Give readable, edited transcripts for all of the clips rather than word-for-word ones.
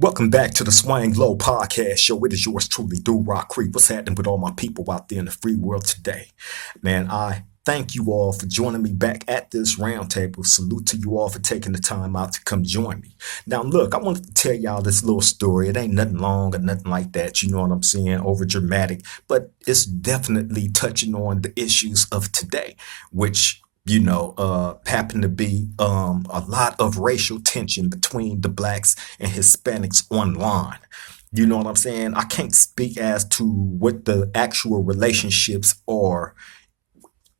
Welcome back to the Swang Low Podcast Show. It is yours truly, Do Rock Creep. What's happening with all my people out there in the free world today? Man, I thank you all for joining me back at this roundtable. Salute to you all for taking the time out to come join me. Now, look, I wanted to tell y'all this little story. It ain't nothing long or nothing like that. You know what I'm saying? Over dramatic, but it's definitely touching on the issues of today, which happen to be a lot of racial tension between the blacks and Hispanics online. You know what I'm saying? I can't speak as to what the actual relationships are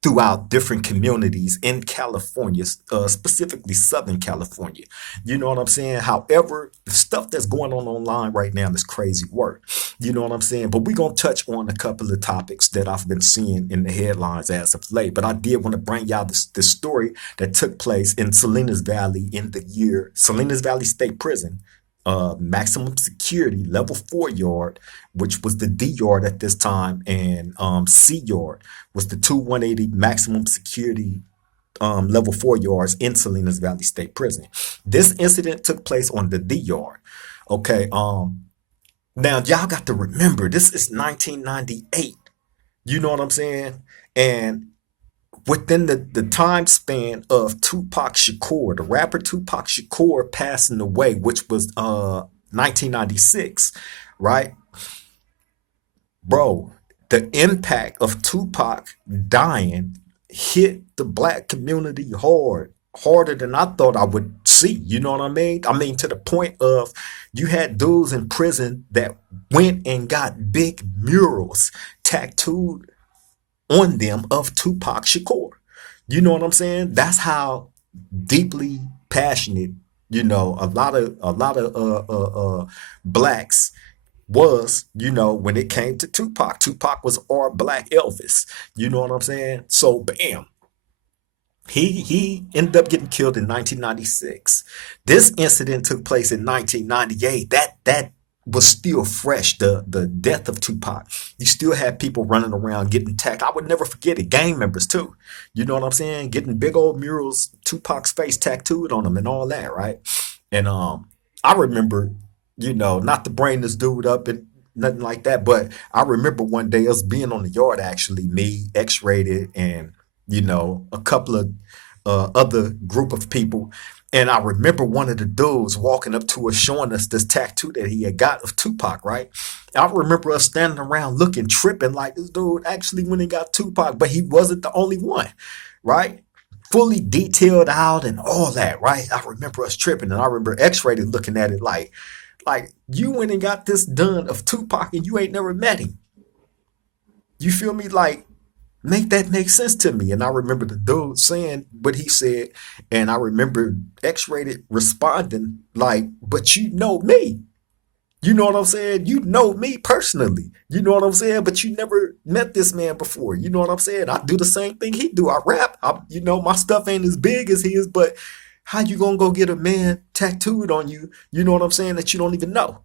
throughout different communities in California, specifically Southern California. You know what I'm saying? However, the stuff that's going on online right now is crazy work. You know what I'm saying? But we're going to touch on a couple of topics that I've been seeing in the headlines as of late. But I did want to bring y'all this story that took place in Salinas Valley in the year, Salinas Valley State Prison, maximum security level 4 yard, which was the D yard at this time, and C yard was the two 180 maximum security level 4 yards in Salinas Valley State Prison. This incident took place on the D yard. Okay, now y'all got to remember this is 1998. You know what I'm saying? And within the time span of Tupac Shakur, the rapper Tupac Shakur passing away, which was 1996, right? Bro, the impact of Tupac dying hit the black community hard, harder than I thought I would see. You know what I mean? I mean, to the point of you had dudes in prison that went and got big murals tattooed on them of Tupac Shakur. You know what I'm saying? That's how deeply passionate, a lot of blacks was, when it came to Tupac. Tupac was our black Elvis. You know what I'm saying? So bam. He ended up getting killed in 1996. This incident took place in 1998. That was still fresh. The death of Tupac. You still had people running around getting attacked. I would never forget it. Gang members too. You know what I'm saying? Getting big old murals, Tupac's face tattooed on them and all that, right? And I remember, not to bring this dude up and nothing like that, but I remember one day us being on the yard, actually, me, X-Rated, and a couple of other group of people. And I remember one of the dudes walking up to us, showing us this tattoo that he had got of Tupac, right? I remember us standing around looking, tripping, like this dude actually went and got Tupac, but he wasn't the only one, right? Fully detailed out and all that, right? I remember us tripping, and I remember X-Rated looking at it like you went and got this done of Tupac and you ain't never met him. You feel me? Like, make that make sense to me. And I remember the dude saying what he said, and I remember X-Rated responding like, but you know me. You know what I'm saying? You know me personally. You know what I'm saying? But you never met this man before. You know what I'm saying? I do the same thing he do. I rap. My stuff ain't as big as his, but how you gonna go get a man tattooed on you? You know what I'm saying? That you don't even know.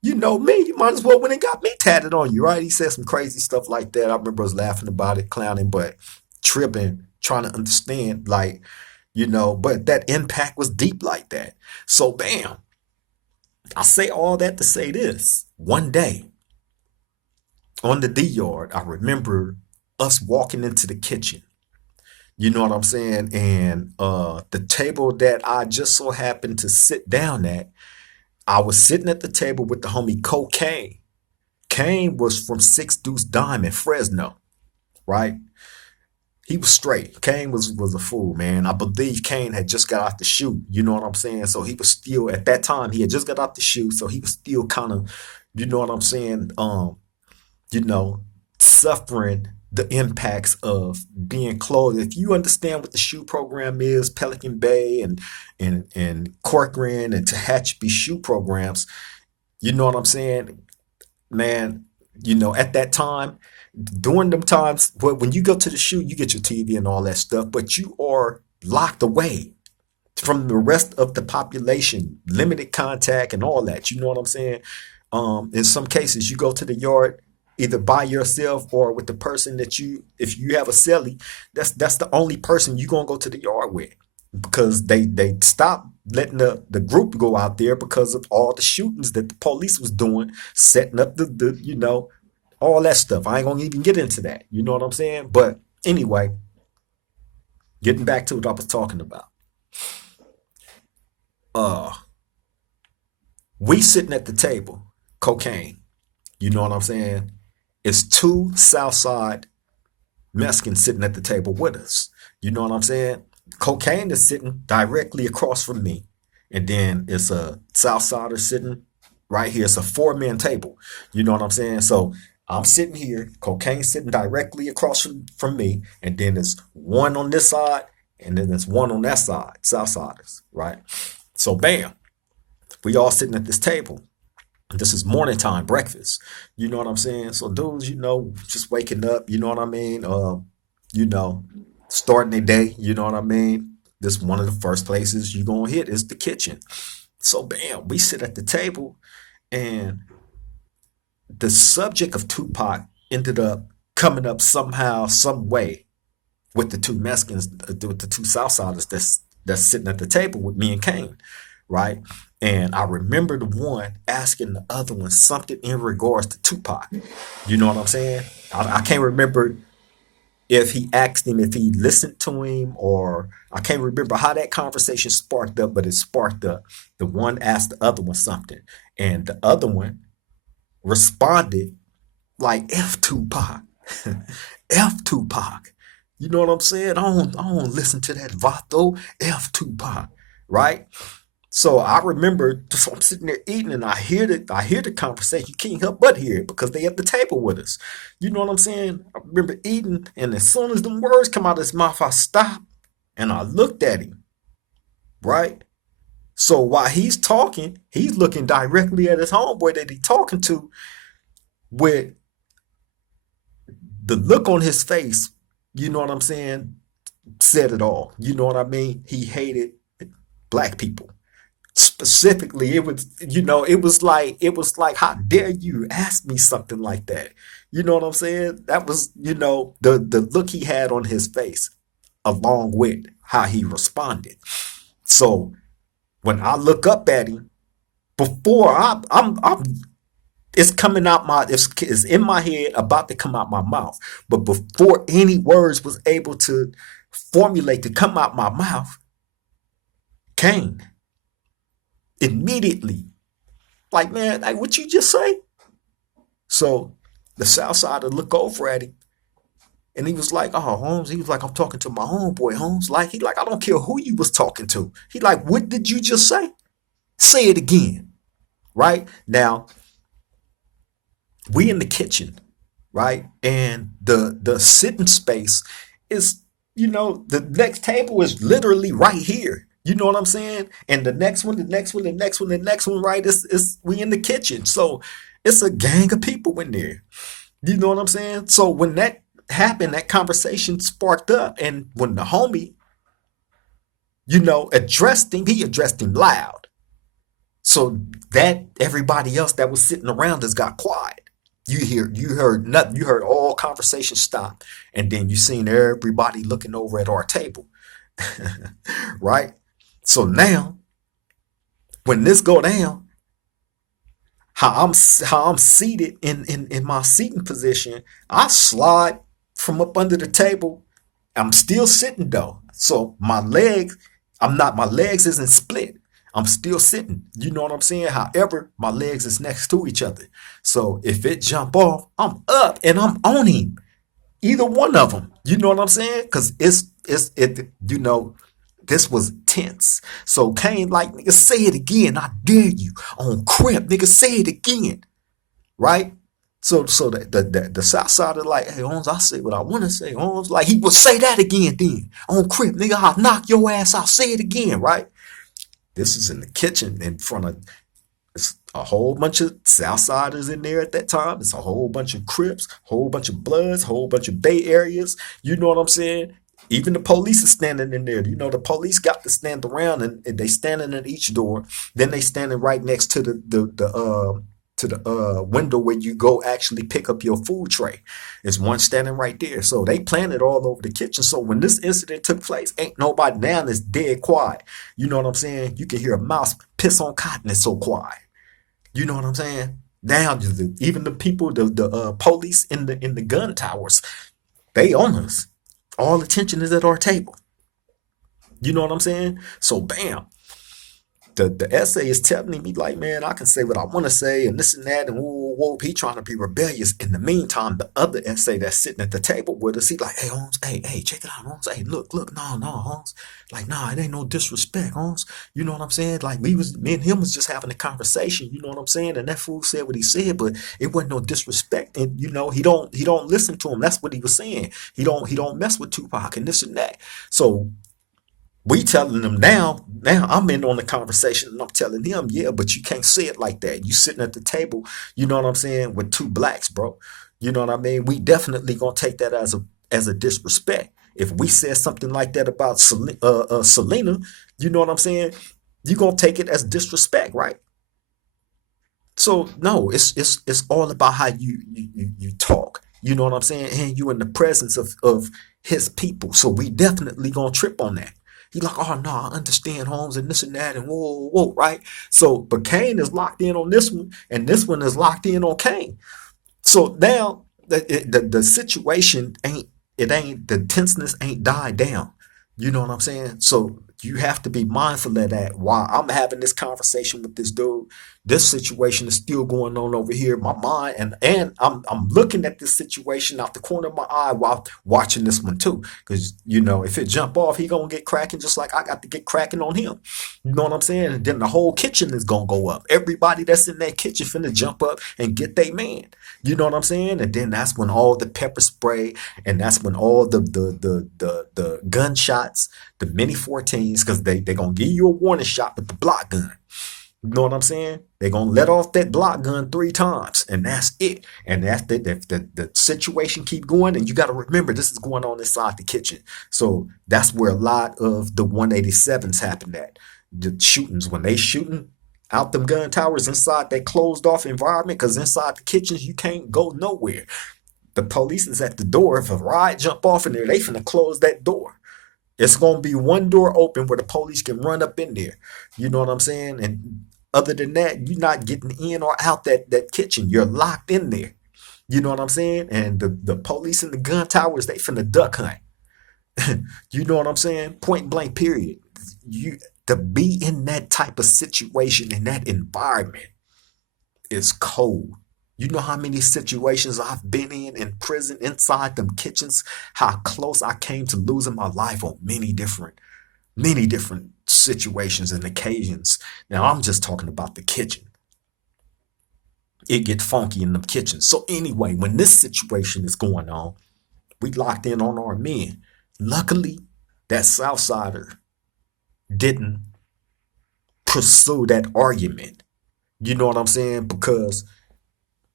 You know me, you might as well went and got me tatted on you, right? He said some crazy stuff like that. I remember us laughing about it, clowning, but tripping, trying to understand, like, but that impact was deep like that. So, bam, I say all that to say this. One day on the D yard, I remember us walking into the kitchen. You know what I'm saying? And the table that I just so happened to sit down at, I was sitting at the table with the homie Cocaine. Kane was from Six Deuce Diamond, Fresno, right? He was straight. Kane was a fool, man. I believe Kane had just got off the shoot. You know what I'm saying? So he was still, at that time, he had just got off the shoot. So he was still kind of, you know what I'm saying? You know, suffering the impacts of being closed. If you understand what the shoe program is, Pelican Bay and Corcoran and Tehachapi shoe programs, you know what I'm saying, man. At that time, during them times, when you go to the shoe, you get your TV and all that stuff, but you are locked away from the rest of the population, limited contact and all that. You know what I'm saying? In some cases, you go to the yard either by yourself or with the person that if you have a celly, that's the only person you're gonna go to the yard with. because they stopped letting the group go out there because of all the shootings that the police was doing, setting up the all that stuff. I ain't gonna even get into that. You know what I'm saying? But anyway, getting back to what I was talking about. Uh, we sitting at the table, cocaine. You know what I'm saying? It's two Southside Mexicans sitting at the table with us. You know what I'm saying? Cocaine is sitting directly across from me. And then it's a Southsider sitting right here. It's a four-man table. You know what I'm saying? So I'm sitting here, cocaine sitting directly across from me, and then there's one on this side, and then there's one on that side, Southsiders, right? So bam, we all sitting at this table. This is morning time breakfast. You know what I'm saying? So dudes, just waking up, you know what I mean? You know, starting their day, you know what I mean? This one of the first places you're gonna hit is the kitchen. So bam, we sit at the table, and the subject of Tupac ended up coming up somehow, some way with the two Mexicans, with the two Southsiders that's sitting at the table with me and Kane, right? And I remember the one asking the other one something in regards to Tupac. You know what I'm saying? I can't remember if he asked him if he listened to him, or I can't remember how that conversation sparked up, but it sparked up. The one asked the other one something, and the other one responded like F Tupac. F Tupac. You know what I'm saying? I don't listen to that Vato. F Tupac. Right? So I remember, so I'm sitting there eating, and I hear the conversation. You can't help but hear it because they at the table with us. You know what I'm saying? I remember eating, and as soon as the words come out of his mouth, I stopped and I looked at him, right? So while he's talking, he's looking directly at his homeboy that he's talking to, with the look on his face, you know what I'm saying, said it all. You know what I mean? He hated black people. Specifically, it was like, how dare you ask me something like that? You know what I'm saying? That was, the look he had on his face, along with how he responded. So when I look up at him, before I'm it's coming out it's in my head, about to come out my mouth. But before any words was able to formulate to come out my mouth, Kane immediately, like, man, like, what you just say? So the Southsider look over at him, and he was like, oh, Holmes, he was like, I'm talking to my homeboy, Holmes. Like, he like, I don't care who you was talking to. He like, what did you just say? Say it again. Right? Now, we in the kitchen, right? And the sitting space is, the next table is literally right here. You know what I'm saying? And the next one, the next one, the next one, the next one, right? Is we in the kitchen. So it's a gang of people in there. You know what I'm saying? So when that happened, that conversation sparked up. And when the homie, addressed him, he addressed him loud. So that everybody else that was sitting around us got quiet. You heard nothing. You heard all conversation stop, and then you seen everybody looking over at our table, right? So now, when this go down, how I'm seated in my seating position, I slide from up under the table. I'm still sitting though, so my legs isn't split. I'm still sitting. You know what I'm saying? However, my legs is next to each other. So if it jump off, I'm up and I'm on him. Either one of them. You know what I'm saying? Because this was tense. So Kane like, nigga, say it again. I dare you. On Crip, nigga, say it again. Right? So the South Side is like, hey, Holmes, I say what I want to say. Holmes, like, he will say that again then. On Crip, nigga, I'll knock your ass out. Say it again, right? This is in the kitchen in front of, it's a whole bunch of Southsiders in there at that time. It's a whole bunch of Crips, whole bunch of Bloods, whole bunch of Bay Areas. You know what I'm saying? Even the police is standing in there. The police got to stand around, and they standing at each door. Then they standing right next to to the window where you go actually pick up your food tray. It's one standing right there. So they planted all over the kitchen. So when this incident took place, ain't nobody now that's dead quiet. You know what I'm saying? You can hear a mouse piss on cotton. It's so quiet. You know what I'm saying? Now even the people, the police in the gun towers, they on us. All attention is at our table. You know what I'm saying? So bam, the essay is telling me like, man, I can say what I want to say and this and that and whoa, whoa, he trying to be rebellious. In the meantime, the other essay that's sitting at the table with us, he like, hey Holmes, hey, check it out, Holmes. Hey, look, no, Holmes. Like, nah, it ain't no disrespect, Holmes. You know what I'm saying? Like me and him was just having a conversation, you know what I'm saying? And that fool said what he said, but it wasn't no disrespect. And you know, he don't listen to him. That's what he was saying. He don't mess with Tupac and this and that. So we telling them now I'm in on the conversation and I'm telling him, yeah, but you can't say it like that. You sitting at the table, you know what I'm saying, with two blacks, bro. You know what I mean? We definitely gonna take that as a disrespect. If we said something like that about Selena, you know what I'm saying? You gonna take it as disrespect, right? So no, it's all about how you talk. You know what I'm saying? And you in the presence of his people. So we definitely gonna trip on that. He like, oh no, I understand Holmes and this and that and whoa, right? So, but Kane is locked in on this one, and this one is locked in on Kane. So now the situation ain't the tenseness ain't died down. You know what I'm saying? So you have to be mindful of that. While I'm having this conversation with this dude, this situation is still going on over here in my mind, and I'm looking at this situation out the corner of my eye while watching this one too. Because you know, if it jump off, he gonna get cracking just like I got to get cracking on him. You know what I'm saying? And then the whole kitchen is gonna go up. Everybody that's in that kitchen finna jump up and get their man. You know what I'm saying? And then that's when all the pepper spray, and that's when all the gunshots, the mini 14s, because they gonna give you a warning shot with the block gun. You know what I'm saying? They're gonna let off that block gun 3 times, and that's it. And that's the situation keep going, and you got to remember this is going on inside the kitchen. So that's where a lot of the 187s happen at. The shootings, when they shooting out them gun towers inside that closed off environment, because inside the kitchens you can't go nowhere. The police is at the door. If a riot jump off in there, they finna close that door. It's gonna be one door open where the police can run up in there. You know what I'm saying? And other than that, you're not getting in or out that kitchen. You're locked in there. You know what I'm saying? And the police and the gun towers, they finna duck hunt. You know what I'm saying? Point blank, period. You to be in that type of situation in that environment is cold. You know how many situations I've been in prison, inside them kitchens, how close I came to losing my life on many different situations and occasions. Now I'm just talking about the kitchen. It get funky in the kitchen. So anyway, when this situation is going on, we locked in on our men. Luckily, that Southsider didn't pursue that argument. You know what I'm saying? Because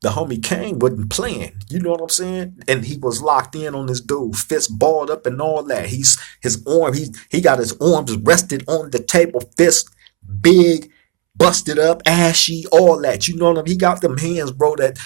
the homie Kane wasn't playing. You know what I'm saying? And he was locked in on this dude, fist balled up and all that. He got his arms rested on the table, fist big, busted up, ashy, all that. You know what I mean? He got them hands, bro, that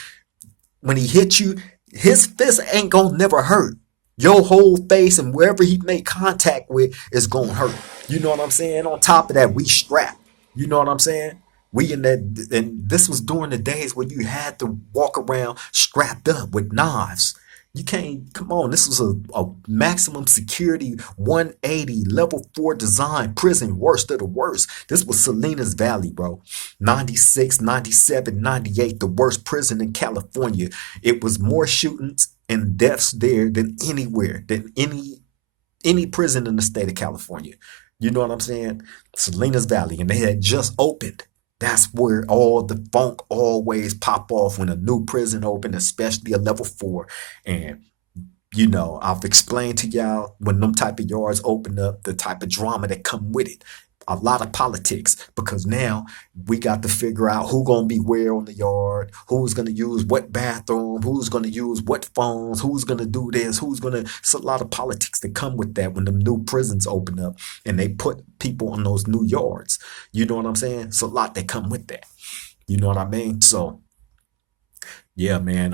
when he hit you, his fist ain't gonna never hurt. Your whole face and wherever he made contact with is gonna hurt. You know what I'm saying? On top of that, we strapped. You know what I'm saying? We in that, and this was during the days when you had to walk around strapped up with knives. You can't, come on, this was a maximum security 180 level 4 design prison, worst of the worst. This was Salinas Valley, bro. 96, 97, 98, the worst prison in California. It was more shootings and deaths there than anywhere, than any prison in the state of California. You know what I'm saying? Salinas Valley, and they had just opened. That's where all the funk always pop off when a new prison open, especially a level 4. And you know, I've explained to y'all when them type of yards open up, the type of drama that come with it. A lot of politics, because now we got to figure out who gonna be where on the yard, who's gonna use what bathroom, who's gonna use what phones, who's gonna do this, it's a lot of politics that come with that when the new prisons open up and they put people on those new yards. You know what I'm saying? It's a lot that come with that. You know what I mean? So Yeah, man.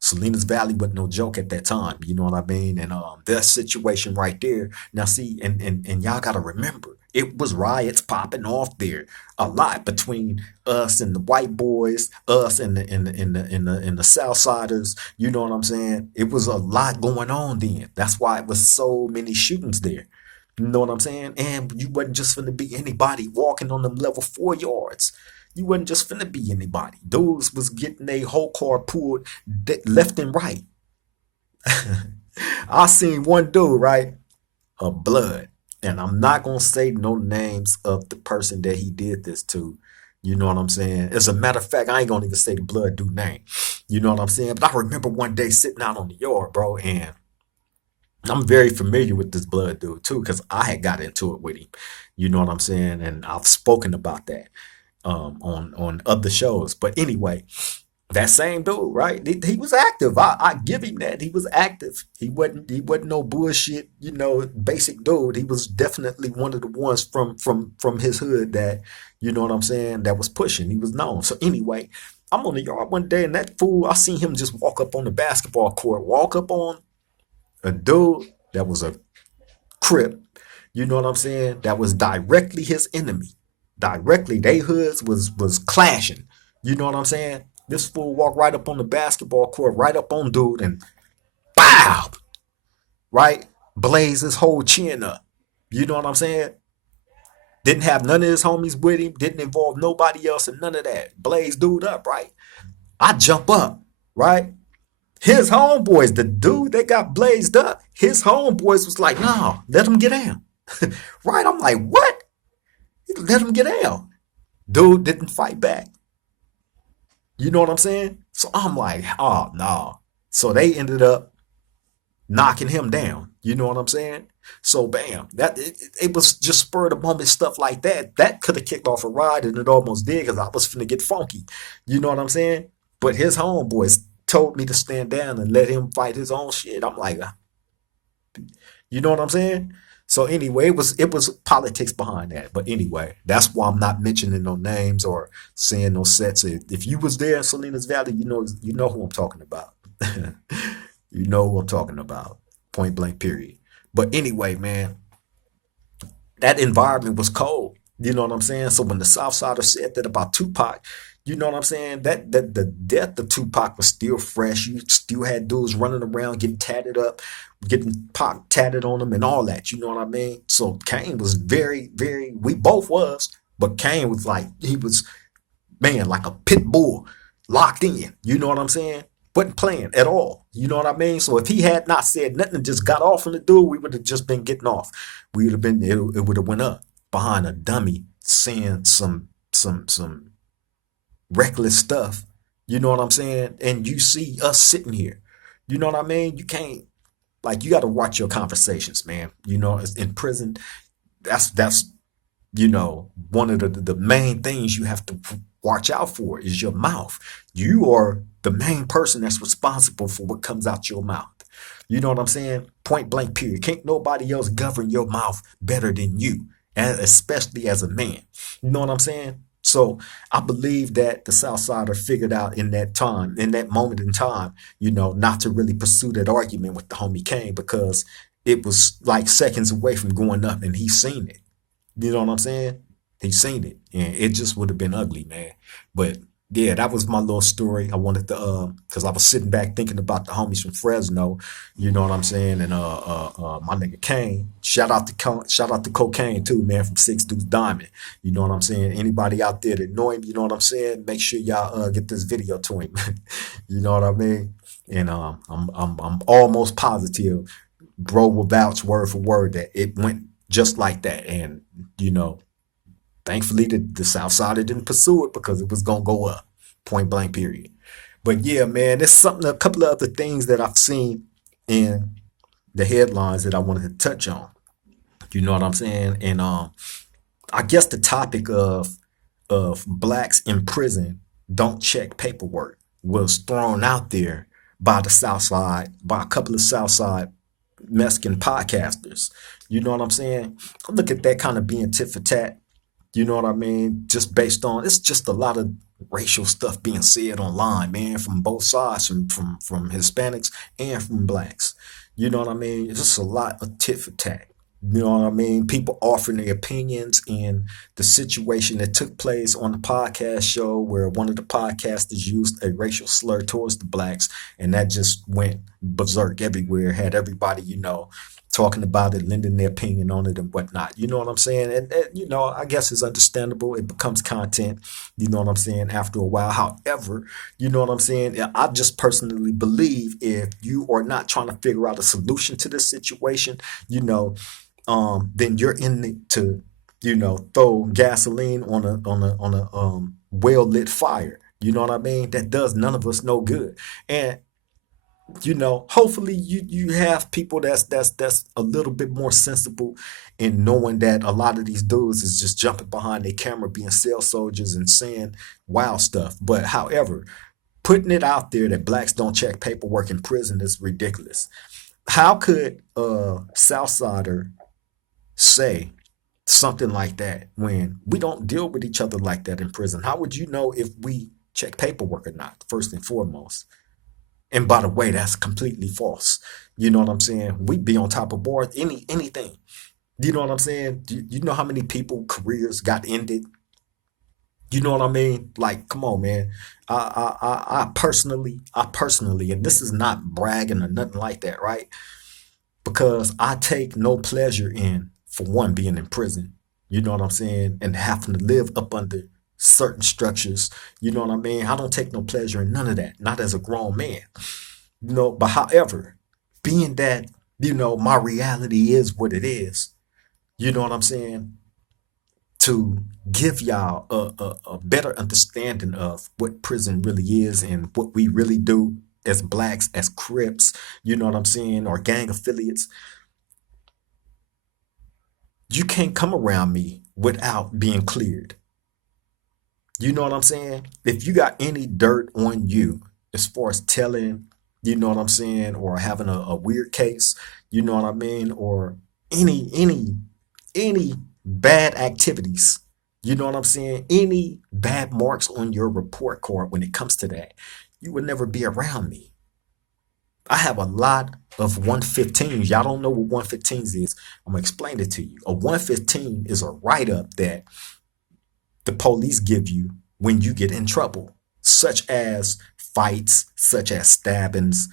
Salinas Valley wasn't no joke at that time. You know what I mean? And that situation right there. Now, see, and y'all gotta remember, it was riots popping off there a lot between us and the white boys, us and the South Siders. You know what I'm saying? It was a lot going on then. That's why it was so many shootings there. You know what I'm saying? And you wasn't just finna be anybody walking on them level 4 yards. You wasn't just finna be anybody. Those was getting a whole car pulled left and right. I seen one dude, right? Of blood. And I'm not gonna say no names of the person that he did this to. You know what I'm saying? As a matter of fact, I ain't gonna even say the blood dude name. You know what I'm saying? But I remember one day sitting out on the yard, bro, and I'm very familiar with this blood dude too, because I had got into it with him. You know what I'm saying? And I've spoken about that on other shows. But anyway, that same dude, right? He was active. I give him that. He was active. He wasn't no bullshit, basic dude. He was definitely one of the ones from his hood that, you know what I'm saying, that was pushing. He was known. So anyway, I'm on the yard one day and that fool, I seen him just walk up on the basketball court, walk up on a dude that was a Crip, you know what I'm saying? That was directly his enemy. Directly, they hoods was clashing. You know what I'm saying? This fool walked right up on the basketball court, right up on dude, and bow, right? Blaze his whole chin up. You know what I'm saying? Didn't have none of his homies with him, didn't involve nobody else and none of that. Blaze dude up, right? I jump up, right? His homeboys, the dude that got blazed up, his homeboys was like, no, let him get down. Right? I'm like, what? Let him get down. Dude didn't fight back. You know what I'm saying? So I'm like, oh no. So they ended up knocking him down. You know what I'm saying? So bam, that it was just spur of the moment stuff like that. That could have kicked off a ride, and it almost did because I was finna get funky. You know what I'm saying? But his homeboys told me to stand down and let him fight his own shit. I'm like, you know what I'm saying? So anyway, it was politics behind that. But anyway, that's why I'm not mentioning no names or saying no sets. If you was there in Salinas Valley, you know who I'm talking about. You know who I'm talking about. Point blank period. But anyway, man, that environment was cold. You know what I'm saying? So when the Southsider said that about Tupac, you know what I'm saying? That the death of Tupac was still fresh. You still had dudes running around getting tatted up, getting Pac tatted on them and all that. You know what I mean? So Kane was very, very. We both was, but Kane was like he was, man, like a pit bull, locked in. You know what I'm saying? Wasn't playing at all. You know what I mean? So if he had not said nothing and just got off on the dude, we would have just been getting off. We would have been it would have went up behind a dummy saying some reckless stuff. You know what I'm saying? And you see us sitting here. You know what I mean? You can't, like, you got to watch your conversations, man. In prison, that's one of the main things you have to watch out for is your mouth. You are the main person that's responsible for what comes out your mouth. You know what I'm saying? Point blank period. Can't nobody else govern your mouth better than you, and especially as a man. You know what I'm saying? So I believe that the Southsider figured out in that time, in that moment in time, not to really pursue that argument with the homie Kane because it was like seconds away from going up and he seen it. You know what I'm saying? He seen it, and it just would have been ugly, man. But yeah, that was my little story. I wanted to, because I was sitting back thinking about the homies from Fresno. You know what I'm saying? And my nigga Kane. Shout out to Cocaine too, man, from Six Deuce Diamond. You know what I'm saying? Anybody out there that know him, you know what I'm saying? Make sure y'all get this video to him. You know what I mean? And I'm almost positive, bro will vouch word for word that it went just like that. And you know, thankfully the South Side didn't pursue it because it was gonna go up. Point blank period. But yeah, man, there's something, a couple of other things that I've seen in the headlines that I wanted to touch on. You know what I'm saying? And I guess the topic of blacks in prison don't check paperwork was thrown out there by the South Side, by a couple of South Side Mexican podcasters. You know what I'm saying? I look at that kind of being tit for tat. You know what I mean? Just based on it's just a lot of racial stuff being said online, man, from both sides, from Hispanics and from blacks. You know what I mean? It's just a lot of tit for tat. You know what I mean? People offering their opinions in the situation that took place on the podcast show where one of the podcasters used a racial slur towards the blacks, and that just went berserk everywhere. Had everybody, talking about it, lending their opinion on it and whatnot. You know what I'm saying? And I guess it's understandable. It becomes content, you know what I'm saying, after a while. However, you know what I'm saying? I just personally believe if you are not trying to figure out a solution to this situation, then you're in it to, throw gasoline on a well lit fire. You know what I mean? That does none of us no good. And hopefully you have people that's a little bit more sensible in knowing that a lot of these dudes is just jumping behind their camera being cell soldiers and saying wild stuff. But however, putting it out there that blacks don't check paperwork in prison is ridiculous. How could Southsider say something like that when we don't deal with each other like that in prison? How would you know if we check paperwork or not, first and foremost? And by the way, that's completely false. You know what I'm saying? We be on top of board, anything. You know what I'm saying? You know how many people careers got ended? You know what I mean? Like, come on, man. I personally, and this is not bragging or nothing like that, right? Because I take no pleasure in, for one, being in prison. You know what I'm saying? And having to live up under certain structures. You know what I mean? I don't take no pleasure in none of that, not as a grown man. But however, being that, my reality is what it is, you know what I'm saying? To give y'all a better understanding of what prison really is and what we really do as blacks, as Crips, you know what I'm saying, or gang affiliates, you can't come around me without being cleared. You know what I'm saying? If you got any dirt on you, as far as telling, you know what I'm saying, or having a weird case, you know what I mean, or any bad activities, you know what I'm saying, any bad marks on your report card when it comes to that, you would never be around me. I have a lot of 115s. Y'all don't know what 115s is. I'm gonna explain it to you. A 115 is a write-up that the police give you when you get in trouble, such as fights, such as stabbings,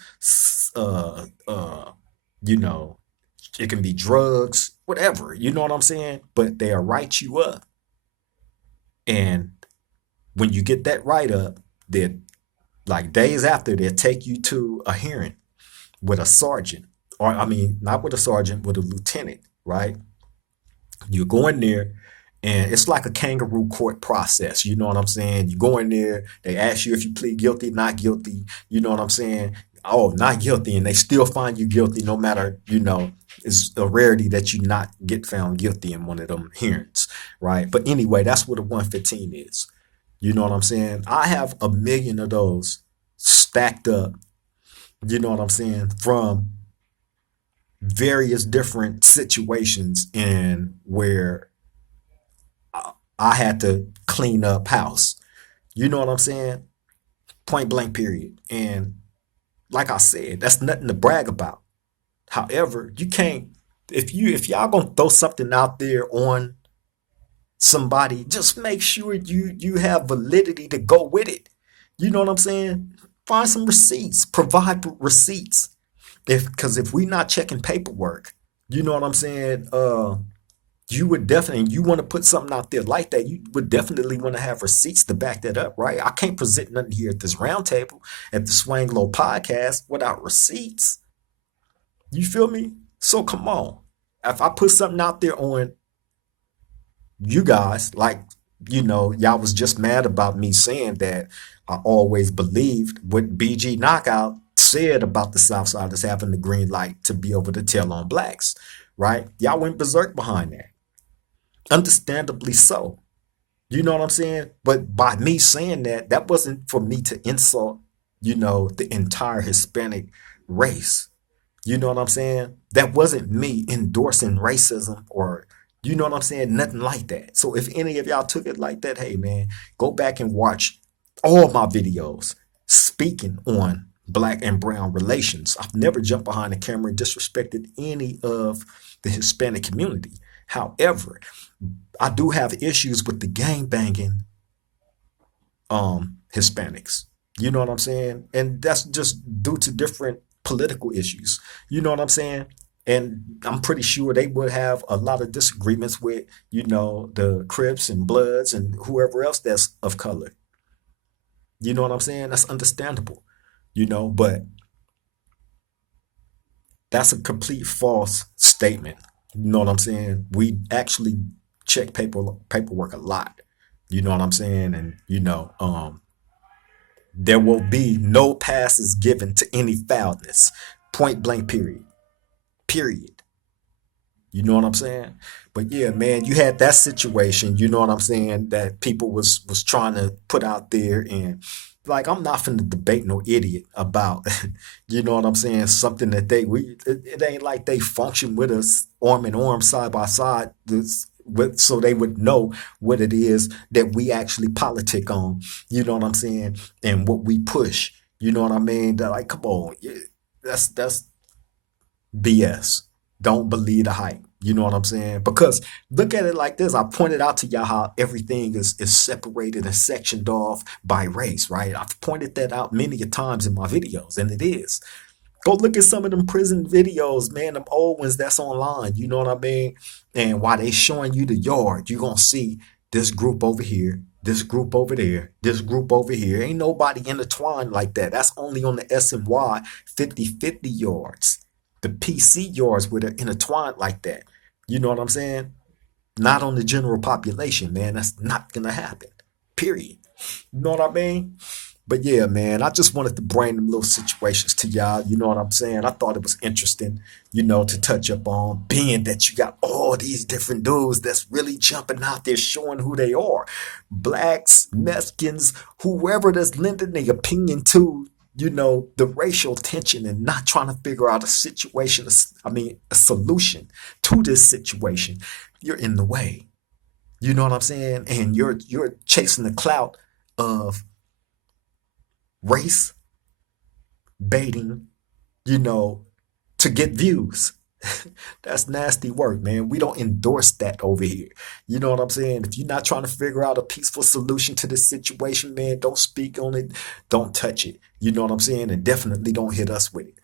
you know, it can be drugs, whatever, you know what I'm saying? But they'll write you up. And when you get that write up, they like days after they'll take you to a hearing with a sergeant, or I mean, not with a sergeant, with a lieutenant, right? You go in there and it's like a kangaroo court process. You know what I'm saying? You go in there, they ask you if you plead guilty, not guilty. You know what I'm saying? Oh, not guilty. And they still find you guilty no matter, it's a rarity that you not get found guilty in one of them hearings, right? But anyway, that's what a 115 is. You know what I'm saying? I have a million of those stacked up, you know what I'm saying, from various different situations in where I had to clean up house. You know what I'm saying? Point blank, period. And like I said, that's nothing to brag about. However, you can't if y'all gonna throw something out there on somebody, just make sure you have validity to go with it. You know what I'm saying? Find some receipts, provide receipts. If we not checking paperwork, you know what I'm saying? You would definitely, you want to put something out there like that, you would definitely want to have receipts to back that up, right? I can't present nothing here at this round table, at the Swang Low podcast without receipts. You feel me? So come on. If I put something out there on you guys, like, y'all was just mad about me saying that I always believed what BG Knockout said about the Southsiders having the green light to be able to tell on blacks, right? Y'all went berserk behind that. Understandably so. You know what I'm saying? But by me saying that, that wasn't for me to insult, the entire Hispanic race. You know what I'm saying? That wasn't me endorsing racism or You know what I'm saying? Nothing like that. So if any of y'all took it like that, hey man, go back and watch all my videos speaking on black and brown relations. I've never jumped behind the camera and disrespected any of the Hispanic community. However, I do have issues with the gang banging Hispanics. You know what I'm saying? And that's just due to different political issues. You know what I'm saying? And I'm pretty sure they would have a lot of disagreements with, the Crips and Bloods and whoever else that's of color. You know what I'm saying? That's understandable, but that's a complete false statement. You know what I'm saying? We actually check paperwork a lot. You know what I'm saying? And there will be no passes given to any foulness. Point blank, period. Period. You know what I'm saying? But yeah, man, you had that situation, you know what I'm saying, that people was trying to put out there, and like I'm not finna debate no idiot about you know what I'm saying, something that it ain't like they function with us arm in arm side by side so they would know what it is that we actually politic on, you know what I'm saying, and what we push. You know what I mean? They're like, come on, yeah, that's BS. Don't believe the hype. You know what I'm saying? Because look at it like this. I pointed out to y'all how everything is separated and sectioned off by race, right? I've pointed that out many a times in my videos, and it is. Go look at some of them prison videos, man, them old ones that's online. You know what I mean? And while they showing you the yard, you're gonna see this group over here, this group over there, this group over here. Ain't nobody intertwined like that. That's only on the SNY 50-50 yards. The PC yards where they're intertwined like that. You know what I'm saying? Not on the general population, man. That's not gonna happen. Period. You know what I mean? But yeah, man, I just wanted to bring them little situations to y'all. You know what I'm saying? I thought it was interesting, to touch up on, being that you got all these different dudes that's really jumping out there showing who they are. Blacks, Mexicans, whoever that's lending their opinion to, the racial tension and not trying to figure out a situation, a solution to this situation. You're in the way. You know what I'm saying? And you're chasing the clout of race baiting, you know, to get views. That's nasty work, man. We don't endorse that over here. You know what I'm saying? If you're not trying to figure out a peaceful solution to this situation, man, don't speak on it. Don't touch it. You know what I'm saying? And definitely don't hit us with it.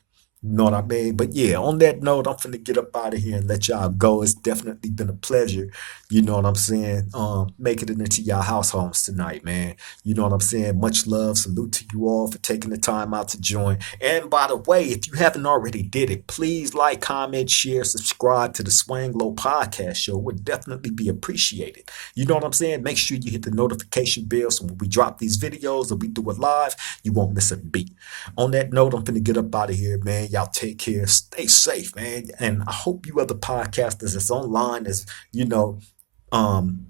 You know what I mean? But yeah, on that note, I'm finna get up out of here and let y'all go. It's definitely been a pleasure. You know what I'm saying? Making it into y'all house homes tonight, man. You know what I'm saying? Much love. Salute to you all for taking the time out to join. And by the way, if you haven't already did it, please like, comment, share, subscribe to the Swang Low Podcast Show. Would definitely be appreciated. You know what I'm saying? Make sure you hit the notification bell so when we drop these videos or we do it live, you won't miss a beat. On that note, I'm finna get up out of here, man. Y'all take care. Stay safe, man. And I hope you other podcasters that's online is,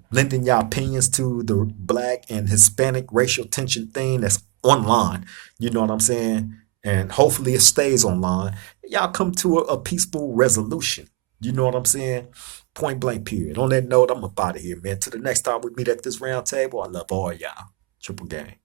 lending your opinions to the black and Hispanic racial tension thing that's online. You know what I'm saying? And hopefully it stays online. Y'all come to a peaceful resolution. You know what I'm saying? Point blank, period. On that note, I'm up out of here, man. Till the next time we meet at this round table, I love all y'all. Triple gang.